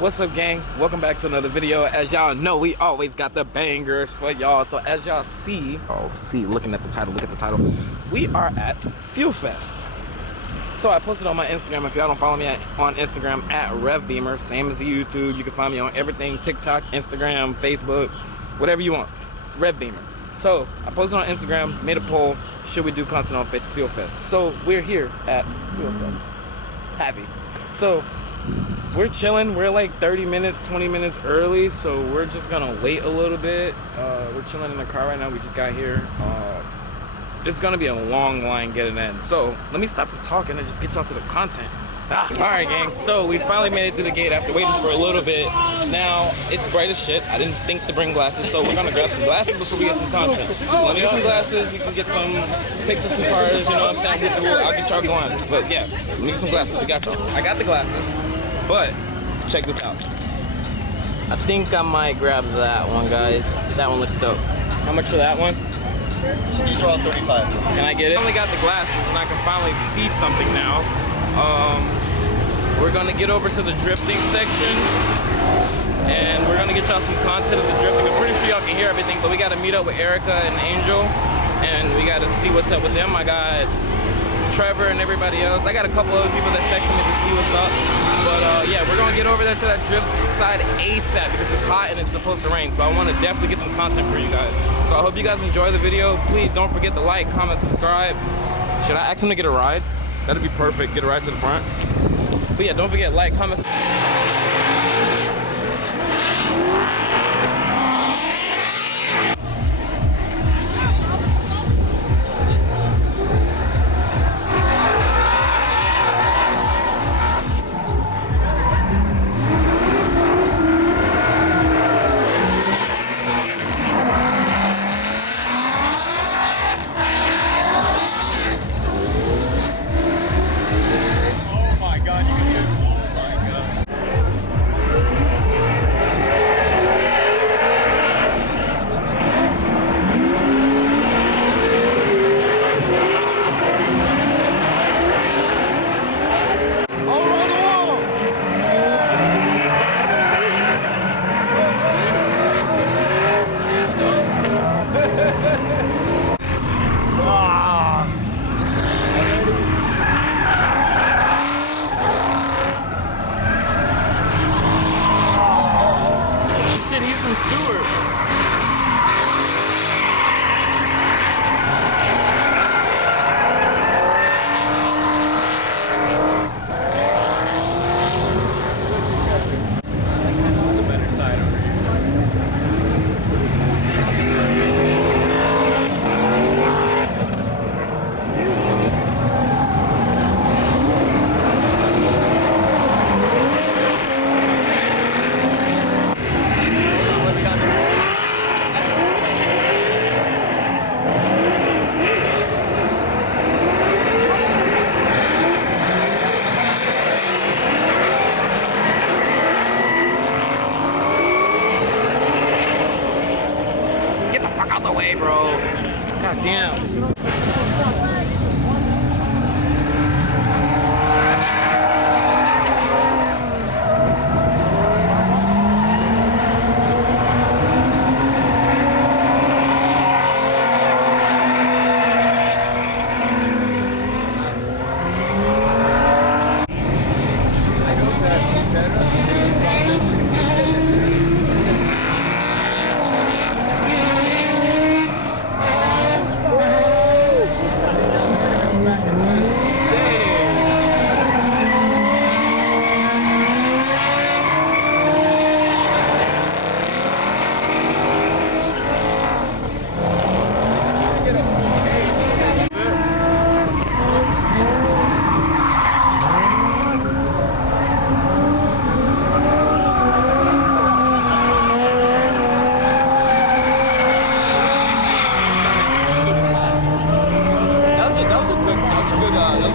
What's up, gang? Welcome back to another video. As y'all know, we always got the bangers for y'all. So as y'all see, looking at the title, look at the title. We are at FuelFest. So I posted on my Instagram. If y'all don't follow me on Instagram, at RevBeamer, same as the YouTube. You can find me on everything, TikTok, Instagram, Facebook, whatever you want, RevBeamer. So I posted on Instagram, made a poll, should we do content on FuelFest? So we're here at FuelFest. Happy. So we're chilling. We're like 30 minutes, 20 minutes early, so we're just gonna wait a little bit. We're chilling in the car right now. We just got here. It's gonna be a long line getting in. So let me stop the talking and just get y'all to the content. Alright, gang, so we finally made it through the gate after waiting for a little bit. Now, it's bright as shit. I didn't think to bring glasses, so we're gonna grab some glasses before we get some content. So let me get some glasses, we can get some pics of some cars, you know what I'm saying? I'll get y'all going. But yeah, let me get some glasses, we got y'all. I got the glasses, but check this out. I think I might grab that one, guys. That one looks dope. How much for that one? These are all 35. Can I get it? I only got the glasses and I can finally see something now. We're gonna get over to the drifting section and we're gonna get y'all some content of the drifting. I'm pretty sure y'all can hear everything, but we gotta meet up with Erica and Angel and we gotta see what's up with them. I got Trevor and everybody else. I got a couple other people that texted me to see what's up. But yeah, we're gonna get over there to that drift side ASAP because it's hot and it's supposed to rain. So I wanna definitely get some content for you guys. So I hope you guys enjoy the video. Please don't forget to like, comment, subscribe. Should I ask him to get a ride? That'd be perfect, get a ride to the front. But yeah, don't forget, like, comment. He's from Stewart. Bro, god damn.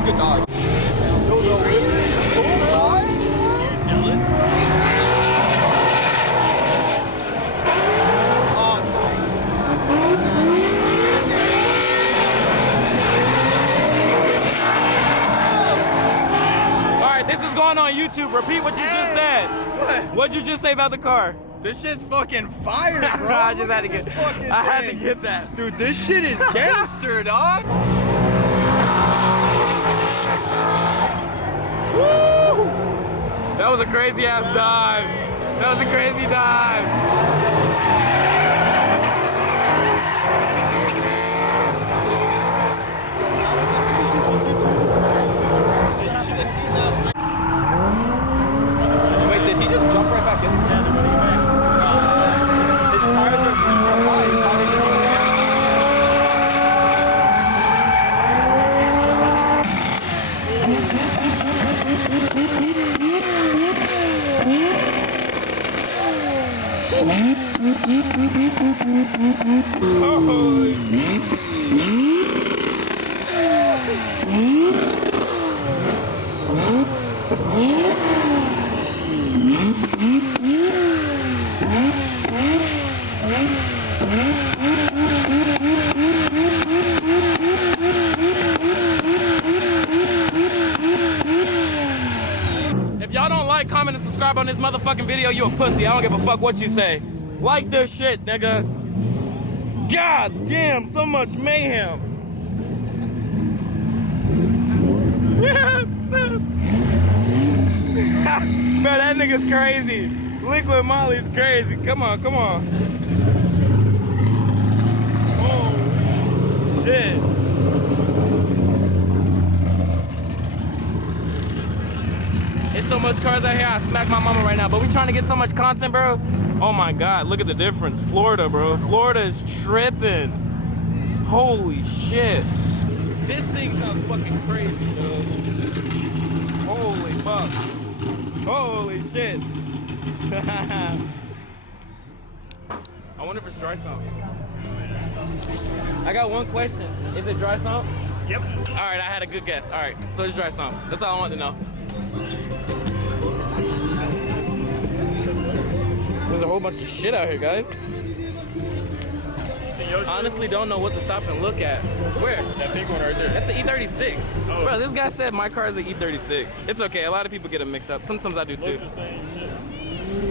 Good dog. Alright, this is going on YouTube. Repeat what you just said. What? What'd you just say about the car? This shit's fucking fire, bro. I just had to get. I had to get that. Dude, this shit is gangster, dog. Woo! That was a crazy ass dive. That was a crazy dive. Wait, did he just jump right back in? His tires are super high. He's not even going down. If y'all don't like, comment, and subscribe on this motherfucking video, you a pussy. I don't give a fuck what you say. Like this shit, nigga. God damn, so much mayhem. Bro, that nigga's crazy. Liquid Molly's crazy. Come on, come on. Oh, shit. It's so much cars out here, I smack my mama right now. But we trying to get so much content, bro. Oh my God, look at the difference. Florida, bro. Florida is tripping. Holy shit. This thing sounds fucking crazy, dude. Holy fuck. Holy shit. I wonder if it's dry sump. I got one question. Is it dry sump? Yep. All right, I had a good guess. All right, so it's dry sump. That's all I want to know. There's a whole bunch of shit out here, guys. Honestly, don't know what to stop and look at. Where? That big one right there. That's an E36. Oh. Bro, this guy said my car is an E36. It's okay. A lot of people get them mixed up. Sometimes I do too.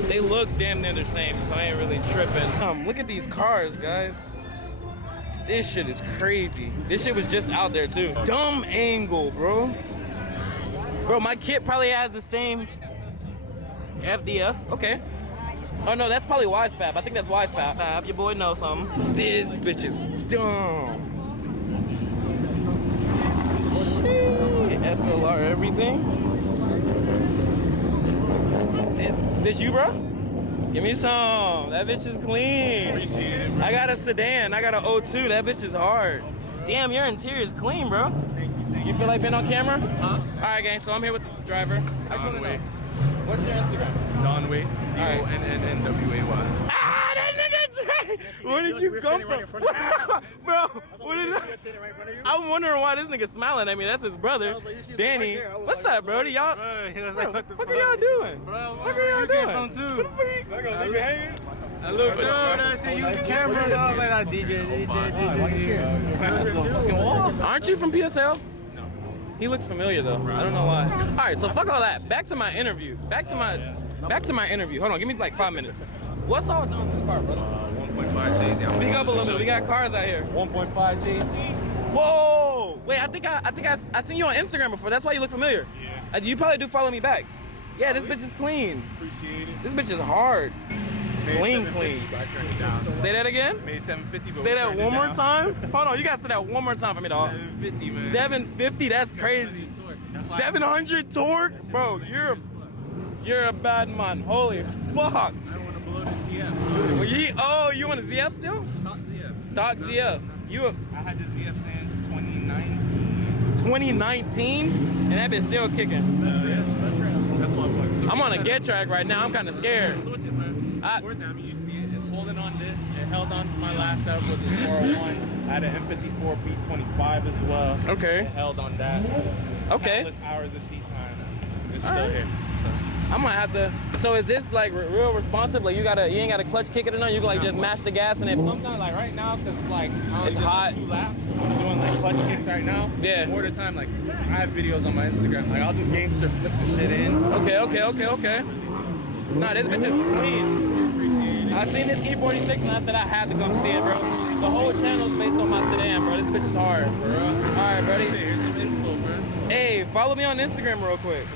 They look damn near the same, so I ain't really tripping. Look at these cars, guys. This shit is crazy. This shit was just out there too. Dumb angle, bro. Bro, my kit probably has the same FDF. Okay. Oh no, that's probably Wisefab. I think that's Wisefab. Your boy knows something. This bitch is dumb. Shit. SLR everything. This you, bro? Give me some. That bitch is clean. Appreciate it, bro. I got a sedan. I got an 02. That bitch is hard. Damn, your interior is clean, bro. You feel like being on camera? Huh? All right, gang. So I'm here with the driver. I just want to know. What's your Instagram? Donway. Alright. DONNWAY. Ah, that nigga Dre! Where did you come from? Bro, what did I'm wondering why this nigga smiling at me. That's his brother, Danny. What's up, Brody? Y'all, what the fuck are y'all doing? What are y'all doing? What the fuck are you hanging? I look so I see you cameras off like that DJ. Aren't you from PSL? He looks familiar though. I don't know why. All right, so fuck all that. Back to my interview. Back to my interview. Hold on, give me like 5 minutes. What's all done to the car, brother? 1.5 JZ. Speak up a little bit. We got cars out here. 1.5 JC. Whoa! Wait, I think I seen you on Instagram before. That's why you look familiar. Yeah. You probably do follow me back. Yeah, this bitch is clean. Appreciate it. This bitch is hard. Clean. But I turned it down. Say that again. Made 750. But Say we that turned it one more down. time. Hold on, you gotta say that one more time for me, dog. 750, man. 750. That's crazy. 700 torque, bro. You're a bad man. Holy fuck. I don't want to blow the ZF. Oh, you want a ZF still? Stock ZF. Stock ZF. I had the ZF since 2019. 2019, and that bitch still kicking. That's what I'm I'm on a get track right now. I'm kind of scared. Switch it, man. It's worth it. I mean, you see it. It's holding on this. It held on to my last setup, which is 401. I had an M54 B25 as well. Okay. It held on that. Okay. Countless hours of seat time. It's All still right. here. I'm gonna have to. So is this like real responsive? Like you ain't got a clutch kick it or nothing? You can like just mash the gas and it. Sometimes like right now, cause it's like I only It's did hot. 2 laps. I'm doing like clutch kicks right now. Yeah. More of the time, like I have videos on my Instagram. Like I'll just gangster flip the shit in. Okay. Nah, this bitch is clean. I seen this E46 and I said I had to come see it, bro. The whole channel is based on my sedan, bro. This bitch is hard. Bro. Alright, buddy. Here's some inspo, bro. Hey, follow me on Instagram real quick.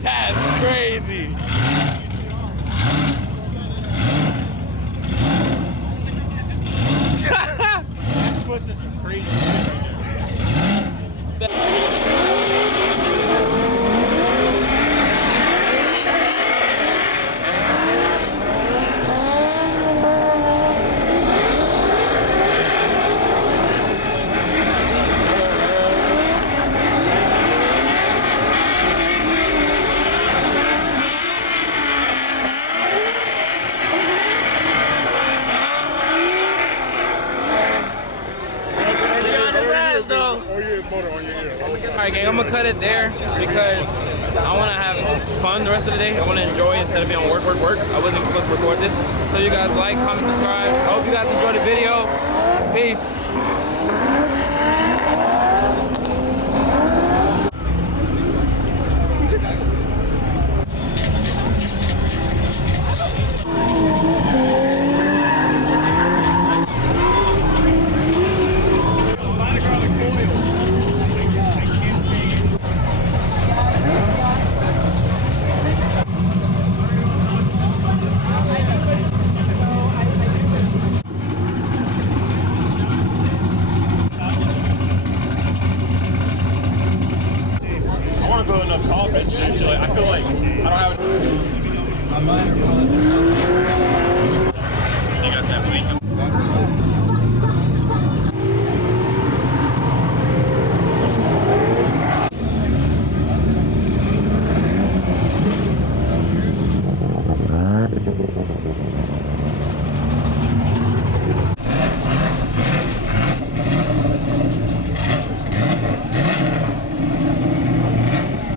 That's crazy. Pushing some crazy shit right there. Alright, gang, I'm gonna cut it there because I wanna have fun the rest of the day. I wanna enjoy instead of being on work. I wasn't supposed to record this. So you guys like, comment, subscribe. I hope you guys enjoyed the video. Peace. Enough confidence, actually. I feel like I don't have